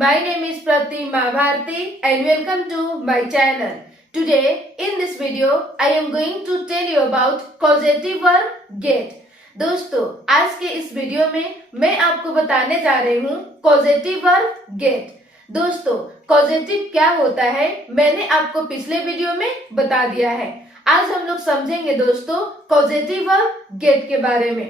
My name is Pratima Bharti and welcome to my channel. Today in this video I am going to tell you about causative verb get. दोस्तों आज के इस video में मैं आपको बताने जा रही हूँ causative verb get. दोस्तों causative क्या होता है मैंने आपको पिछले वीडियो में बता दिया है. आज हम लोग समझेंगे दोस्तों causative verb get के बारे में.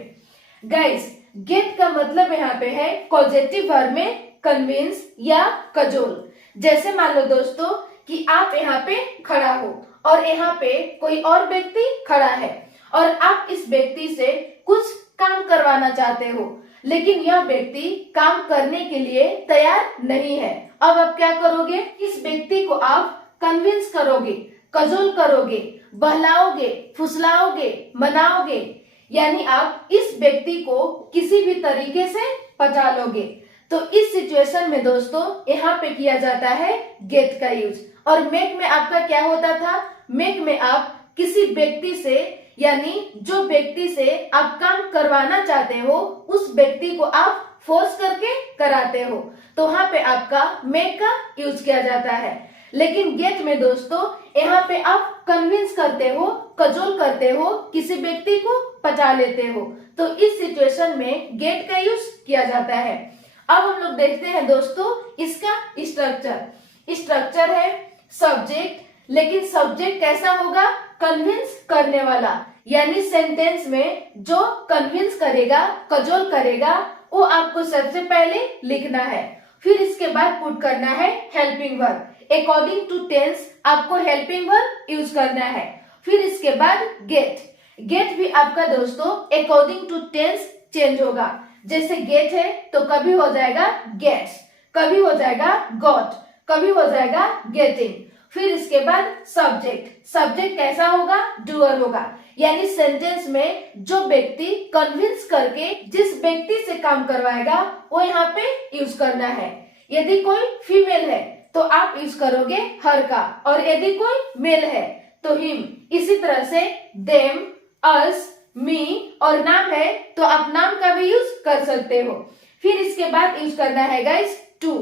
गाइस गेट का मतलब यहाँ पे है causative verb में कन्विंस या कजोल. जैसे मान लो दोस्तों कि आप यहाँ पे खड़ा हो और यहाँ पे कोई और व्यक्ति खड़ा है और आप इस व्यक्ति से कुछ काम करवाना चाहते हो, लेकिन यह व्यक्ति काम करने के लिए तैयार नहीं है. अब आप क्या करोगे? इस व्यक्ति को आप कन्विंस करोगे, कजोल करोगे, बहलाओगे, फुसलाओगे, मनाओगे, यानी आप इस व्यक्ति को किसी भी तरीके से पचा लोगे. तो इस सिचुएशन में दोस्तों यहाँ पे किया जाता है गेट का यूज. और मेक में आपका क्या होता था? मेक में आप किसी व्यक्ति से यानी जो व्यक्ति से आप काम करवाना चाहते हो उस व्यक्ति को आप फोर्स करके कराते हो, तो वहां पे आपका मेक का यूज किया जाता है. लेकिन गेट में दोस्तों यहाँ पे आप कन्विंस करते हो, कजोल करते हो, किसी व्यक्ति को पचा लेते हो, तो इस सिचुएशन में गेट का यूज किया जाता है. अब हम लोग देखते हैं दोस्तों इसका स्ट्रक्चर. स्ट्रक्चर है सब्जेक्ट, लेकिन सब्जेक्ट कैसा होगा? कन्विंस करने वाला, यानी सेंटेंस में जो कन्विंस करेगा, कजोल करेगा, वो आपको सबसे पहले लिखना है. फिर इसके बाद पुट करना है helping verb. According to tense आपको हेल्पिंग वर्ब यूज करना है. फिर इसके बाद गेट. गेट भी आपका दोस्तों अकॉर्डिंग टू टेंस चेंज होगा. जैसे गेट है तो कभी हो जाएगा गेट्स, कभी हो जाएगा गॉट, कभी हो जाएगा गेटिंग. फिर इसके बाद सब्जेक्ट. सब्जेक्ट कैसा होगा? डूअर होगा, यानी सेंटेंस में जो व्यक्ति कन्विंस करके जिस व्यक्ति से काम करवाएगा वो यहाँ पे यूज करना है. यदि कोई फीमेल है तो आप यूज करोगे हर का, और यदि कोई मेल है तो हिम. इसी तरह से देम, अस, मी, और नाम है तो आप नाम का भी यूज कर सकते हो. फिर इसके बाद यूज करना है गाइस टू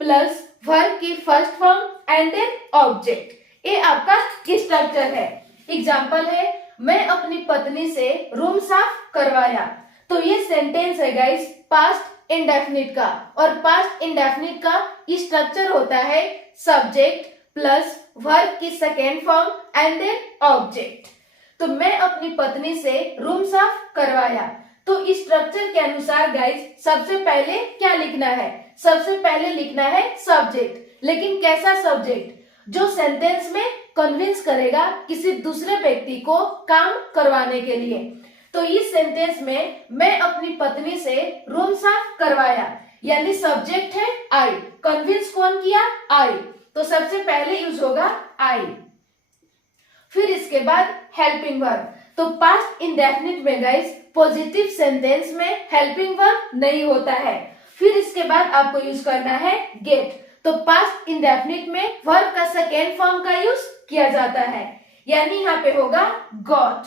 प्लस वर्ब की first form and then object. ये आपका स्ट्रक्चर है. एग्जांपल है मैं अपनी पत्नी से रूम साफ करवाया. तो ये सेंटेंस है गाइस पास्ट इंडेफिनिट का, और पास्ट इंडेफिनिट का स्ट्रक्चर होता है सब्जेक्ट प्लस वर्ब की second form and then object. तो मैं अपनी पत्नी से रूम साफ करवाया. तो इस स्ट्रक्चर के अनुसार गाइस सबसे पहले क्या लिखना है? सबसे पहले लिखना है सब्जेक्ट. लेकिन कैसा सब्जेक्ट? जो सेंटेंस में कन्विंस करेगा किसी दूसरे व्यक्ति को काम करवाने के लिए. तो इस सेंटेंस में मैं अपनी पत्नी से रूम साफ करवाया, यानी सब्जेक्ट है आई. कन्विंस कौन किया? आई. तो सबसे पहले यूज होगा आई. फिर इसके बाद हेल्पिंग वर्ब. तो पास्ट इंडेफिनिट में गाइस पॉजिटिव सेंटेंस में हेल्पिंग वर्ब नहीं होता है. फिर इसके बाद आपको यूज करना है गेट. तो पास्ट इंडेफिनिट में वर्ब का सेकेंड फॉर्म का यूज किया जाता है, यानी यहाँ पे होगा गॉट.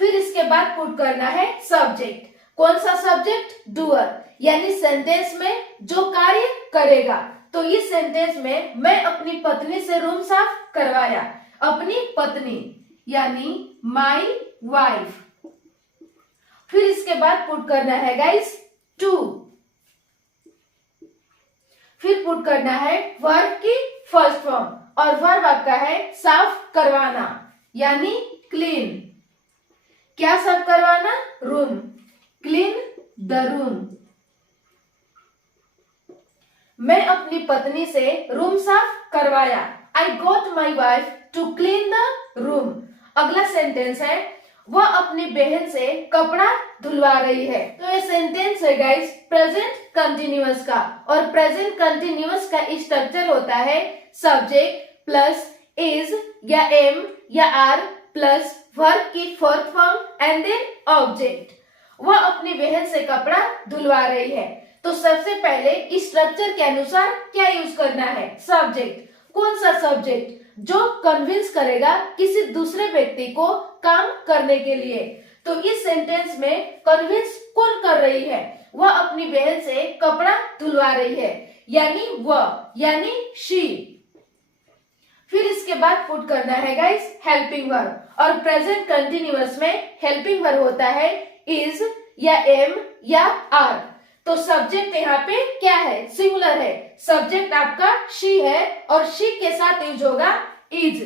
फिर इसके बाद पुट करना है सब्जेक्ट. कौन सा सब्जेक्ट? डूअर, यानी सेंटेंस में जो कार्य करेगा. तो इस सेंटेंस में मैं अपनी पत्नी से रूम साफ करवाया. अपनी पत्नी यानी माई वाइफ. फिर इसके बाद पुट करना है गाइस टू. फिर पुट करना है वर्ब की फर्स्ट फॉर्म, और वर्ब आपका है साफ करवाना, यानी क्लीन. क्या साफ करवाना? रूम. Clean the room. मैं अपनी पत्नी से रूम साफ करवाया. I got my wife to clean the room. अगला सेंटेंस है वह अपनी बहन से कपड़ा धुलवा रही है. तो ये सेंटेंस है गाइस प्रेजेंट कंटिन्यूअस का, और प्रेजेंट कंटिन्यूअस का स्ट्रक्चर होता है सब्जेक्ट प्लस इज या एम या आर प्लस वर्ब की fourth form and then object. वह अपनी बहन से कपड़ा धुलवा रही है. तो सबसे पहले इस स्ट्रक्चर के अनुसार क्या यूज करना है? सब्जेक्ट. कौन सा सब्जेक्ट? जो कन्विंस करेगा किसी दूसरे व्यक्ति को काम करने के लिए. तो इस सेंटेंस में कन्विंस कौन कर रही है? वह अपनी बहन से कपड़ा धुलवा रही है, यानी वह, यानी शी। फिर इसके बाद पुट करना है गाइस हेल्पिंग वर्ब, और प्रेजेंट कंटिन्यूअस में हेल्पिंग वर्ब होता है इज या एम या आर। तो सब्जेक्ट यहाँ पे क्या है, सिंगुलर है, सब्जेक्ट आपका शी है और शी के साथ यूज होगा इज।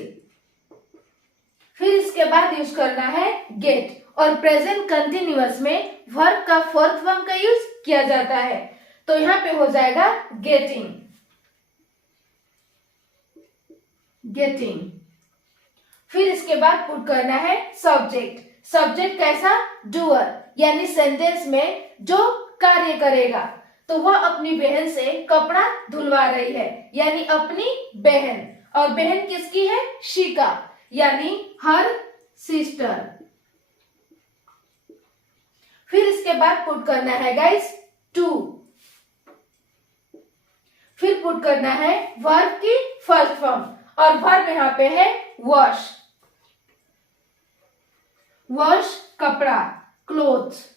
फिर इसके बाद यूज करना है गेट, और प्रेजेंट कंटिन्यूअस में वर्ब का फोर्थ फॉर्म का यूज किया जाता है, तो यहाँ पे हो जाएगा गेटिंग, गेटिंग। फिर इसके बाद पुट करना है सब्जेक्ट, सब्जेक्ट कैसा, डूअर, यानी सेंटेंस में जो कार्य करेगा। तो वह अपनी बहन से कपड़ा धुलवा रही है, यानी अपनी बहन, और बहन किसकी है, शी का, यानी हर सिस्टर। फिर इसके बाद पुट करना है गाइस टू, फिर पुट करना है वर्ब की फर्स्ट फॉर्म, और वर्ब यहाँ पे है वॉश, वॉश कपड़ा, क्लोथ्स।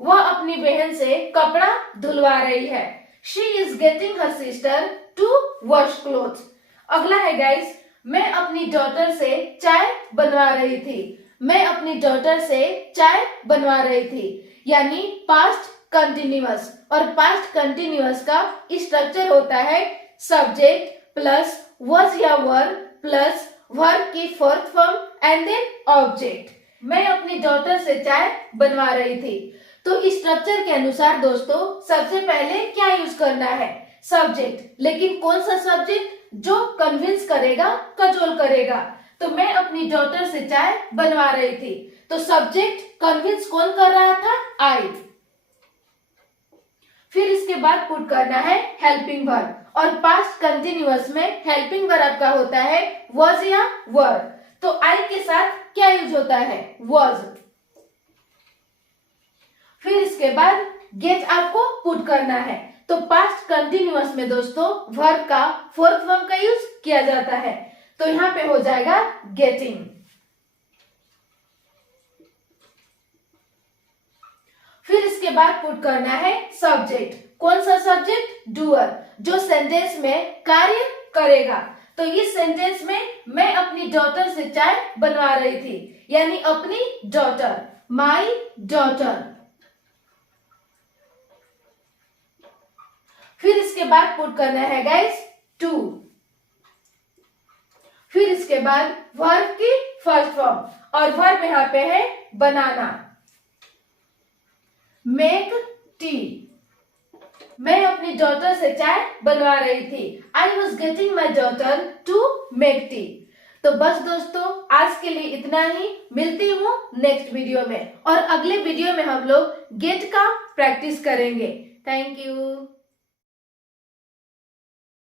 वह अपनी बहन से कपड़ा धुलवा रही है, she is getting her sister to wash clothes. अगला है गाइस, मैं अपनी डॉटर से चाय बनवा रही थी, मैं अपनी डॉटर से चाय बनवा रही थी, यानी पास्ट कंटिन्यूअस, और पास्ट कंटिन्यूअस का स्ट्रक्चर होता है सब्जेक्ट प्लस वॉज या वर प्लस वर्ब की fourth form and then object. मैं अपनी डॉटर से चाय बनवा रही थी, तो स्ट्रक्चर के अनुसार दोस्तों सबसे पहले क्या यूज करना है, सब्जेक्ट, लेकिन कौन सा सब्जेक्ट, जो कन्विंस करेगा, कजोल करेगा। तो मैं अपनी डॉटर से चाय बनवा रही थी, तो सब्जेक्ट कन्विंस कौन कर रहा था, आई। फिर इसके बाद पुट करना है हेल्पिंग वर्ब, और पास्ट कंटिन्यूअस में हेल्पिंग वर्ब आपका होता है वॉज या वर, तो आई के साथ क्या यूज होता है, वॉज। फिर इसके बाद गेट आपको पुट करना है, तो पास्ट कंटिन्यूअस में दोस्तों वर्ब का फोर्थ फॉर्म का यूज किया जाता है, तो यहाँ पे हो जाएगा गेटिंग। फिर इसके बाद पुट करना है सब्जेक्ट, कौन सा सब्जेक्ट, डूअर, जो सेंटेंस में कार्य करेगा। तो इस सेंटेंस में मैं अपनी डॉटर से चाय बनवा रही थी, यानी अपनी डॉटर, माई डॉटर। फिर इसके बाद पुट करना है गाइस टू, फिर इसके बाद वर्ब की फर्स्ट फॉर्म, और वर्ब यहाँ पे है बनाना, मेक टी, मैं अपनी डॉटर से चाय बनवा रही थी, I was getting my daughter to make tea. तो बस दोस्तों आज के लिए इतना ही, मिलती हूँ नेक्स्ट वीडियो में, और अगले वीडियो में हम लोग गेट का प्रैक्टिस करेंगे। Thank you.